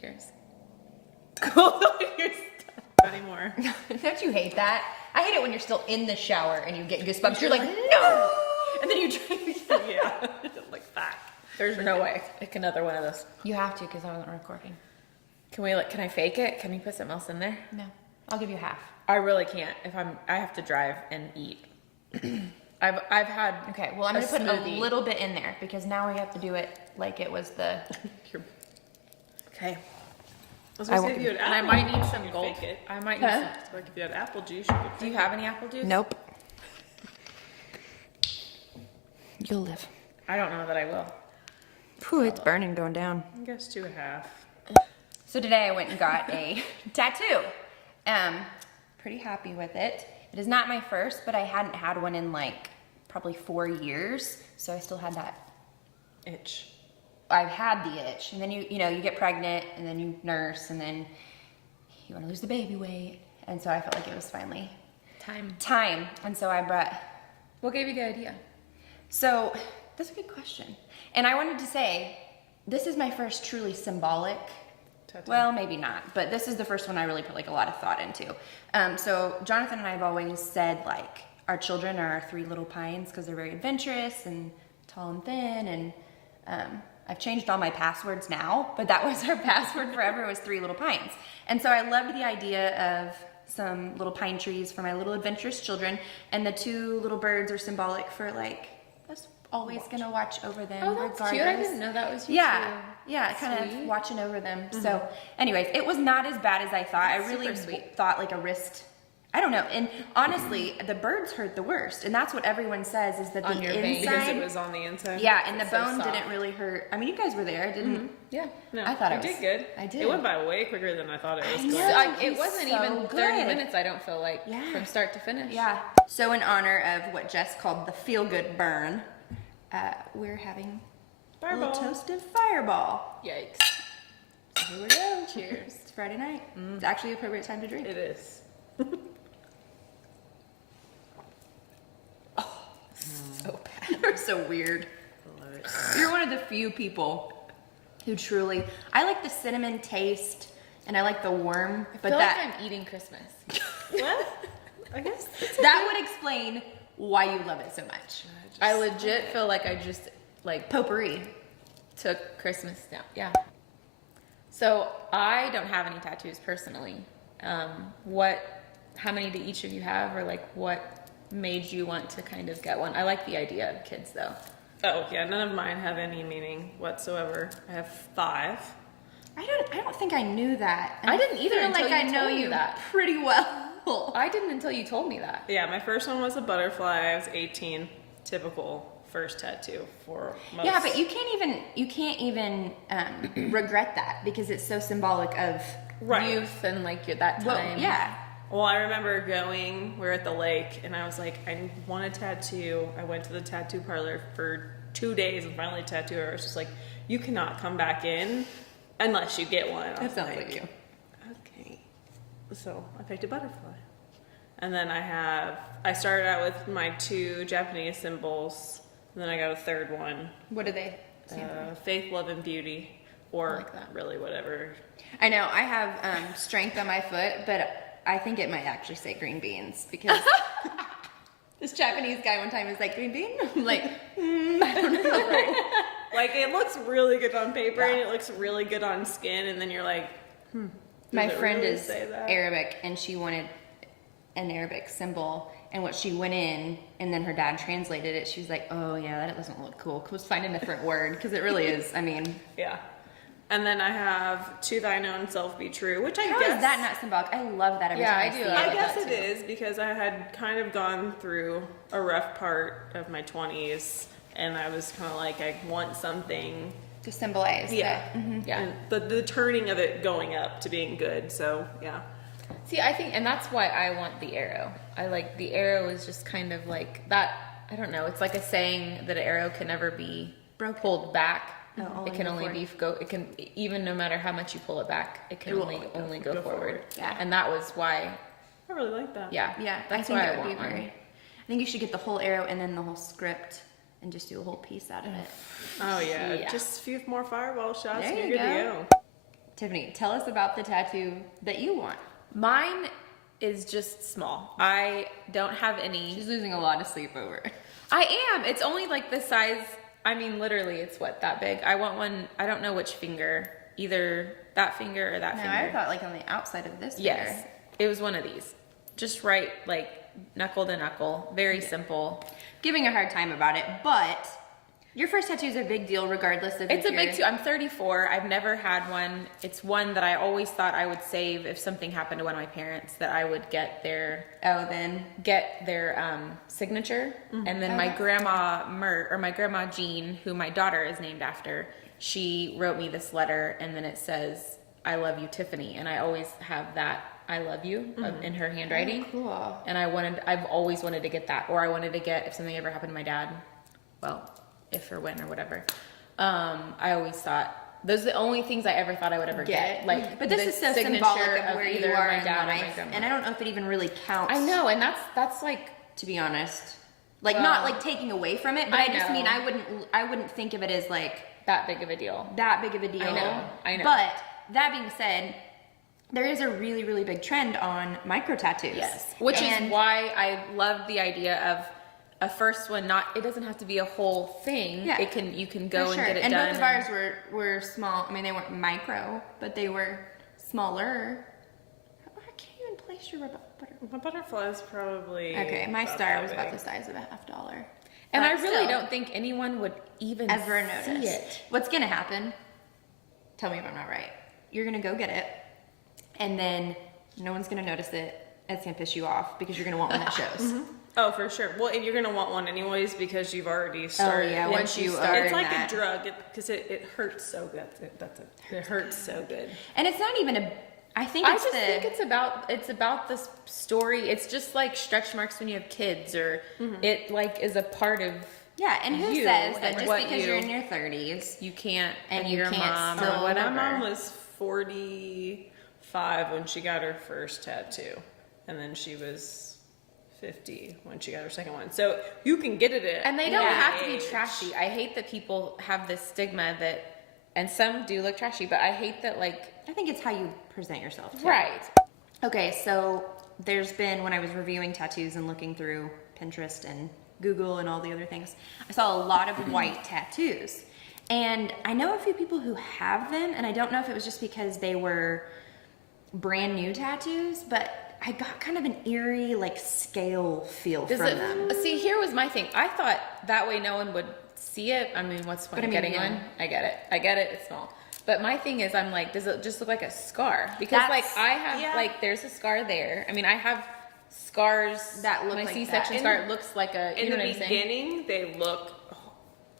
Cheers. Cool. You're stuck anymore. Don't you hate that? I hate it when you're still in the shower and you get goosebumps. You're like, no! And then you drink. Yeah. Like that. There's no way. Pick another one of those. You have to because I wasn't recording. Can I fake it? Can you put something else in there? No. I'll give you half. I really can't. I have to drive and eat. I've had Okay, well, I'm going to put a little bit in there because now we have to do it like it was the... Okay. I was gonna say if you had And I apple might need juice, some you'd gold. fake it. I might need Huh? some. So, like if you had apple juice, you could Do you fake have any apple juice? Nope. You'll live. I don't know that I will. Whew, it's burning going down. it. I guess 2.5. So today I went and got a tattoo. Pretty happy with it. It is not my first, but I hadn't had one in like probably 4 years. So I still had that. Itch. I've had the itch. And then you get pregnant and then you nurse and then you want to lose the baby weight. And so I felt like it was finally time. And so I brought, What gave you the idea? so that's a good question. And I wanted to say, this is my first truly symbolic, Tattoo. well, maybe not, but this is the first one I really put like a lot of thought into. So Jonathan and I have always said like, our children are our 3 little pines because they're very adventurous and tall and thin. And I've changed all my passwords now, but that was our password forever, was 3 little pines. And so I loved the idea of some little pine trees for my little adventurous children, and the 2 little birds are symbolic for like us always gonna watch over them. Oh, that's regardless. cute. I didn't know that was you Yeah, too. yeah, kind Sweet. of watching over them. So, anyways, it was not as bad as I thought. That's I really super sweet. thought like a wrist. I don't know. And honestly, the birds hurt the worst, and that's what everyone says is that On the your vein. Because inside. it was on the inside. Yeah, and the It's so bone soft. didn't really hurt. I mean, you guys were there. It didn't. Yeah. No, I thought you it was- did good. I did. It went by way quicker than I thought it was I going. know. It He's wasn't so even 30 good. minutes, I don't feel like, Yeah. from start to finish. Yeah. So in honor of what Jess called the feel-good burn, we're having a little Fireball. toasted fireball. Yikes. So here we go. Cheers. It's Friday night. It's actually the appropriate time to drink. It is. So bad. You're so weird. I love it. You're one of the few people who truly. I like the cinnamon taste, and I like the warm, I but feel that like I'm eating Christmas. What? I guess. that would explain why you love it so much. I legit feel like I just like Potpourri. took Christmas down. Yeah. So I don't have any tattoos personally. How many do each of you have, or like what made you want to kind of get one? I like the idea of kids though. Oh yeah, none of mine have any meaning whatsoever. I have 5. I don't think I knew that. And I didn't either feel until like you I know told me you that. pretty well. I didn't until you told me that. Yeah, my first one was a butterfly. I was 18. Typical first tattoo for most. Yeah, but you can't even regret that because it's so symbolic of Right. Youth and like that time. well, yeah. Well, I remember we were at the lake, and I was like, I want a tattoo. I went to the tattoo parlor for 2 days, and finally the tattooer was just like, you cannot come back in unless you get one. I That was sounds like you. Okay. So I picked a butterfly. And then I started out with my 2 Japanese symbols, and then I got a 3rd one. What do they stand for? Faith, love, and beauty. Or like that. really whatever. I know I have strength on my foot, but I think it might actually say green beans because this Japanese guy one time was like, green bean? I'm like, I don't know. Right. Like, it looks really good on paper, Yeah. and it looks really good on skin, and then you're like, My Does it friend really is say that? Arabic, and she wanted an Arabic symbol. And what she went in, and then her dad translated it. She was like, "Oh yeah, that doesn't look cool. Let's find a different word because it really is. I mean, yeah. And then I have to thine own self be true, which I how guess is that not symbolic? I love that every Yeah, time I I do. see I it. I love guess that it too. is because I had kind of gone through a rough part of my 20s, and I was kind of like, I want something. To symbolize. Yeah. that. Mhm. Yeah. And the turning of it going up to being good. So yeah. See, I think, and that's why I want the arrow. I like the arrow is just kind of like that. I don't know. It's like a saying that an arrow can never be pulled back. No, It can only be go. It can even no matter how much you pull it back, it can It will only go go forward. forward. Yeah. And that was why. I really like that. Yeah. Yeah, That's I think why it would be want one. very. I think you should get the whole arrow and then the whole script and just do a whole piece out of it. Oh yeah. Yeah. Just a few more fireball shots There and you you're good to go. go. Tiffany, tell us about the tattoo that you want. Mine is just small. I don't have any. She's losing a lot of sleep over it. I am. It's only like the size. I mean, literally, it's what, that big. I want one. I don't know which finger. Either that finger or that No, finger. I thought like on the outside of this Yes, finger. it was one of these. Just right, like knuckle to knuckle. Very simple. Giving a hard time about it, but your first tattoo is a big deal regardless of It's if a big you're- two. I'm 34. I've never had one. It's one that I always thought I would save if something happened to one of my parents, that I would get their signature. And then my grandma my grandma Jean, who my daughter is named after, she wrote me this letter, and then it says, "I love you, Tiffany." And I always have that "I love you" in her handwriting. Oh, cool. And I've always wanted to get that, or I wanted to get, if something ever happened to my dad, well, if or when or whatever. I always thought those are the only things I ever thought I would ever get. Like, but this the is so signature symbolic of where you either are my in dad or my life, grandma. and I don't know if it even really counts. I know, and that's like, to be honest, like Well, not like taking away from it, but I I just know. mean I wouldn't think of it as like that big of a deal. that big of a deal. I know. But that being said, there is a really, really big trend on micro tattoos. Yes, which is And- why I love the idea of a first one. It doesn't have to be a whole thing. Yeah. You can go For and sure. get it and done. both of ours were small. I mean, they weren't micro, but they were smaller. I can't even place your butter. My butterfly is probably Okay, my about star that was about big. the size of $50. And I But really still, don't think anyone would even ever see notice it. what's gonna happen. Tell me if I'm not right. You're gonna go get it, and then no one's gonna notice it. It's gonna piss you off because you're gonna want one that shows. Oh, for sure. Well, and you're gonna want one anyways because you've already started. yeah, once you start- are It's in like that. a drug because it hurts so good. It hurts so good. And it's not even a. I think I it's just the. think it's about this story. It's just like stretch marks when you have kids, or it like is a part of Yeah, and who you says that and just what because you- you're in your 30s, you can't And and you your can't mom still- or whatever. My mom was 45 when she got her first tattoo, and then she was 50 when she got her second one. So you can get it at And they don't any have to be age. trashy. I hate that people have this stigma that, and some do look trashy, but I hate that, like, I think it's how you present yourself. Too. right. Okay, so there's been, when I was reviewing tattoos and looking through Pinterest and Google and all the other things, I saw a lot of white tattoos. And I know a few people who have them, and I don't know if it was just because they were brand new tattoos, but I got kind of an eerie, like, scale feel Does from it, them. see, here was my thing. I thought that way no one would see it. I mean, what's the point But I of mean, getting yeah. one? I get it. It's small. But my thing is, I'm like, does it just look like a scar? Because, like, That's- I have, yeah. like, there's a scar there. I mean, I have scars. That look my like C-section that. scar looks like a, you In know the what I'm saying? beginning, they look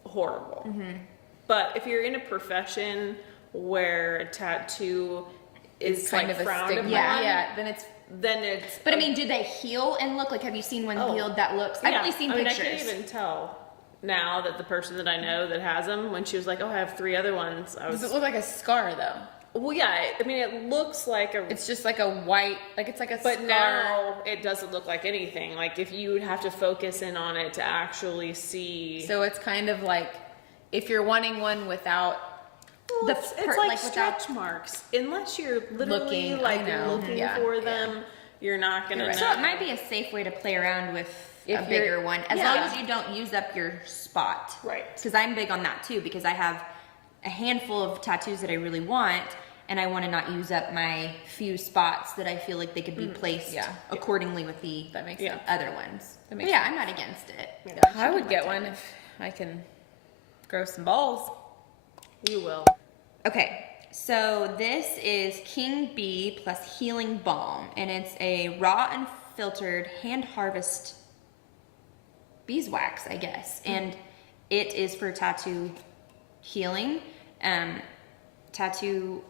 horrible. But if you're in a profession where a tattoo is It's kind like of a frowned stigma. upon, Yeah, then it's then it's. But I mean, do they heal and look like, have you seen one Oh. healed that looks? I've yeah. only seen I mean, pictures. I can't even tell now that the person that I know that has them, when she was like, "Oh, I have 3 other ones," I was. does it look like a scar though? Well, yeah. I mean, it looks like a. It's just like a white, like it's like a But scar. now it doesn't look like anything. Like if you would have to focus in on it to actually see. So it's kind of like if you're wanting one without. Well, the it's part- like like without- stretch marks. Unless you're literally Looking, I like know. looking Yeah, for them, you're not gonna You're right. know. So it might be a safe way to play around with If a you're- bigger one, as yeah. long as you don't use up your spot. Right. Because I'm big on that too, because I have a handful of tattoos that I really want, and I want to not use up my few spots that I feel like they could be placed yeah. accordingly with the That makes Yeah. sense. other ones. That But makes yeah, sense. I'm not against it. Yeah. I would get one if I can grow some balls. You will. Okay, so this is King Bee plus Healing Balm, and it's a raw and filtered hand harvest beeswax, I guess, and it is for tattoo healing, tattoo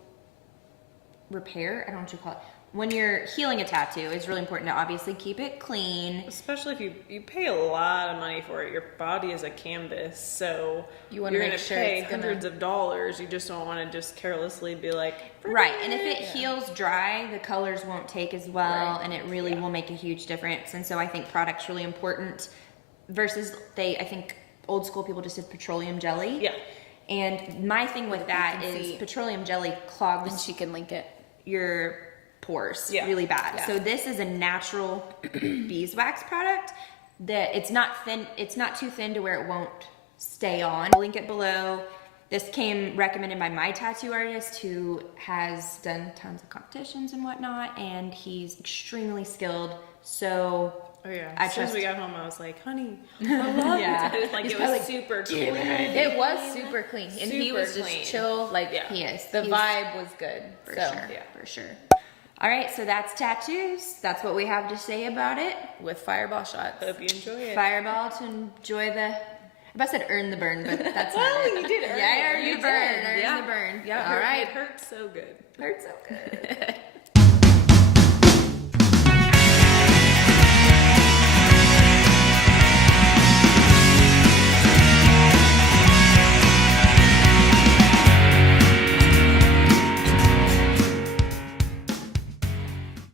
repair. I don't know what you call it. When you're healing a tattoo, it's really important to obviously keep it clean. Especially if you pay a lot of money for it. Your body is a canvas, so You wanna you're make gonna sure pay it's gonna- hundreds of dollars. You just don't want to just carelessly be like, Right, and if it heals dry, the colors won't take as well, Right. and it really will make a huge difference. And so I think product's really important versus I think old school people just did petroleum jelly. yeah, And my thing with that can is see. petroleum jelly And clogs she can link it. your pores Yeah. really bad. Yeah. So this is a natural beeswax product that it's not thin, it's not too thin to where it won't stay on. I'll link it below. This came recommended by my tattoo artist who has done tons of competitions and whatnot, and he's extremely skilled. So Oh yeah. I As soon as we trust- got home, I was like, honey, I love Yeah. it. Like He's it was probably super clean. It was super clean, and he Super was just clean. chill. Like Yeah. he is. the He's- vibe was good. for so sure, yeah. for sure. All right, so that's tattoos. That's what we have to say about it. with fireball shots. Hope you enjoy it. Fireball to enjoy the. I about said earn the burn, but that's Well, not it. you did earn Yeah, I it. earned You the burn. did. Earned Yeah. the burn. Yeah. All It right. hurt so good. Hurts so good.